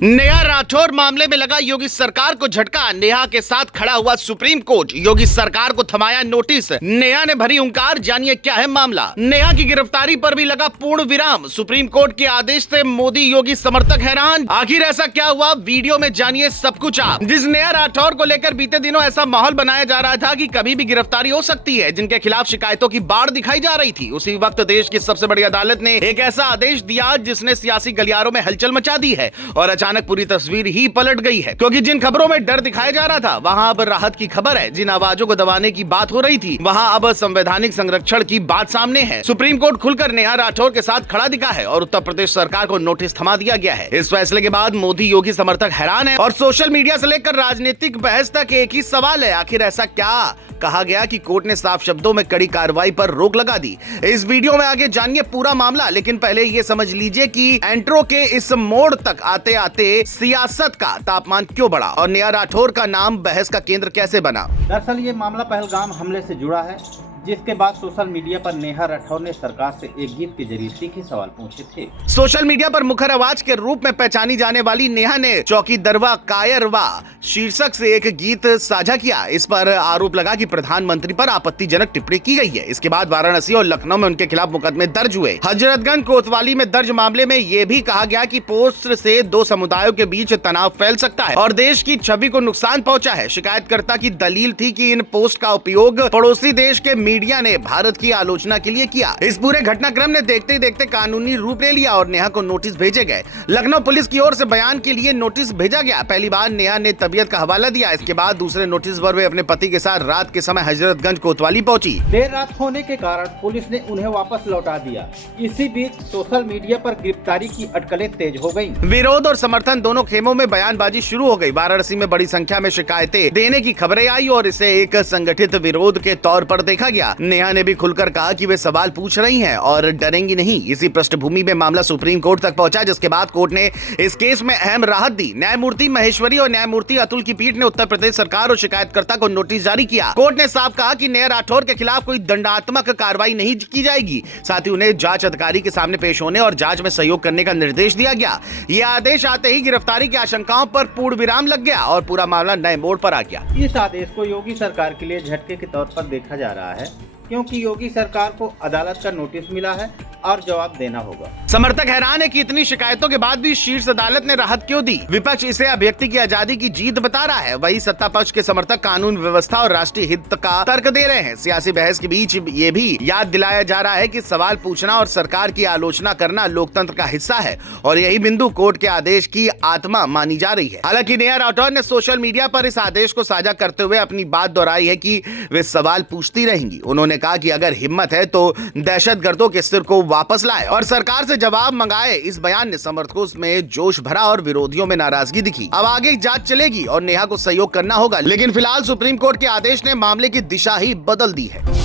नेहा राठौर मामले में लगा योगी सरकार को झटका। नेहा के साथ खड़ा हुआ सुप्रीम कोर्ट, योगी सरकार को थमाया नोटिस। नेहा ने भरी हुंकार, जानिए क्या है मामला। नेहा की गिरफ्तारी पर भी लगा पूर्ण विराम। सुप्रीम कोर्ट के आदेश से मोदी योगी समर्थक हैरान। आखिर ऐसा क्या हुआ, वीडियो में जानिए सब कुछ आप। जिस नेहा राठौर को लेकर बीते दिनों ऐसा माहौल बनाया जा रहा था कि कभी भी गिरफ्तारी हो सकती है, जिनके खिलाफ शिकायतों की बाढ़ दिखाई जा रही थी, उसी वक्त देश की सबसे बड़ी अदालत ने एक ऐसा आदेश दिया जिसने सियासी गलियारों में हलचल मचा दी है और अचानक पूरी तस्वीर ही पलट गई है। क्योंकि जिन खबरों में डर दिखाया जा रहा था, वहां अब राहत की खबर है। जिन आवाजों को दबाने की बात हो रही थी, वहां अब संवैधानिक संरक्षण की बात सामने है। सुप्रीम कोर्ट खुलकर नेहा राठौर के साथ खड़ा दिखा है और उत्तर प्रदेश सरकार को नोटिस थमा दिया गया है। इस फैसले के बाद मोदी योगी समर्थक हैरान है और सोशल मीडिया से लेकर राजनीतिक बहस तक एक ही सवाल है, आखिर ऐसा क्या कहा गया कि कोर्ट ने साफ शब्दों में कड़ी कार्रवाई पर रोक लगा दी। इस वीडियो में आगे जानिए पूरा मामला, लेकिन पहले ये समझ लीजिए कि एंट्रो के इस मोड़ तक आते आते सियासत का तापमान क्यों बढ़ा और नेहा राठौर का नाम बहस का केंद्र कैसे बना। दरअसल ये मामला पहलगाम हमले से जुड़ा है, जिसके बाद सोशल मीडिया पर नेहा राठौर ने सरकार से एक गीत के जरिए तीखे सवाल पूछे थे। सोशल मीडिया पर मुखर आवाज के रूप में पहचानी जाने वाली नेहा ने चौकी दरवा कायरवा शीर्षक से एक गीत साझा किया। इस पर आरोप लगा कि प्रधानमंत्री पर आपत्तिजनक टिप्पणी की गई है। इसके बाद वाराणसी और लखनऊ में उनके खिलाफ मुकदमे दर्ज हुए। हजरतगंज कोतवाली में दर्ज मामले में यह भी कहा गया कि पोस्ट से दो समुदायों के बीच तनाव फैल सकता है और देश की छवि को नुकसान पहुंचा है। शिकायतकर्ता की दलील थी कि इन पोस्ट का उपयोग पड़ोसी देश के मीडिया ने भारत की आलोचना के लिए किया। इस पूरे घटनाक्रम ने देखते ही देखते कानूनी रूप ले लिया और नेहा को नोटिस भेजे गए। लखनऊ पुलिस की ओर से बयान के लिए नोटिस भेजा गया। पहली बार नेहा ने तबीयत का हवाला दिया। इसके बाद दूसरे नोटिस पर वे अपने पति के साथ रात के समय हजरतगंज कोतवाली पहुंची। देर रात होने के कारण पुलिस ने उन्हें वापस लौटा दिया। इसी बीच सोशल मीडिया पर गिरफ्तारी की अटकलें तेज हो गयी। विरोध और समर्थन दोनों खेमों में बयानबाजी शुरू हो गयी। वाराणसी में बड़ी संख्या में शिकायतें देने की खबरें आई और इसे एक संगठित विरोध के तौर पर देखा गया। नेहा ने भी खुलकर कहा कि वे सवाल पूछ रही हैं और डरेंगी नहीं। इसी पृष्ठभूमि में मामला सुप्रीम कोर्ट तक पहुंचा, जिसके बाद कोर्ट ने इस केस में अहम राहत दी। न्यायमूर्ति महेश्वरी और न्यायमूर्ति अतुल की पीठ ने उत्तर प्रदेश सरकार और शिकायतकर्ता को नोटिस जारी किया। कोर्ट ने साफ कहा कि नेहा राठौर के खिलाफ कोई दंडात्मक कार्रवाई नहीं की जाएगी। साथ ही उन्हें जांच अधिकारी के सामने पेश होने और जांच में सहयोग करने का निर्देश दिया गया। यह आदेश आते ही गिरफ्तारी की आशंकाओं पर पूर्ण विराम लग गया और पूरा मामला नए मोड़ पर आ गया। इस आदेश को योगी सरकार के लिए झटके के तौर पर देखा जा रहा है, क्योंकि योगी सरकार को अदालत का नोटिस मिला है और जवाब देना होगा। समर्थक हैरान है कि इतनी शिकायतों के बाद भी शीर्ष अदालत ने राहत क्यों दी। विपक्ष इसे अभिव्यक्ति की आजादी की जीत बता रहा है, वही सत्ता पक्ष के समर्थक कानून व्यवस्था और राष्ट्रीय हित का तर्क दे रहे हैं। सियासी बहस के बीच ये भी याद दिलाया जा रहा है कि सवाल पूछना और सरकार की आलोचना करना लोकतंत्र का हिस्सा है और यही बिंदु कोर्ट के आदेश की आत्मा मानी जा रही है। हालांकि नेहा राठौर ने सोशल मीडिया पर इस आदेश को साझा करते हुए अपनी बात दोहराई है कि वे सवाल पूछती रहेंगी। उन्होंने कहा कि अगर हिम्मत है तो दहशतगर्दों के सिर को वापस लाए और सरकार से जवाब मंगाए। इस बयान ने समर्थकों में जोश भरा और विरोधियों में नाराजगी दिखी। अब आगे जांच चलेगी और नेहा को सहयोग करना होगा, लेकिन फिलहाल सुप्रीम कोर्ट के आदेश ने मामले की दिशा ही बदल दी है।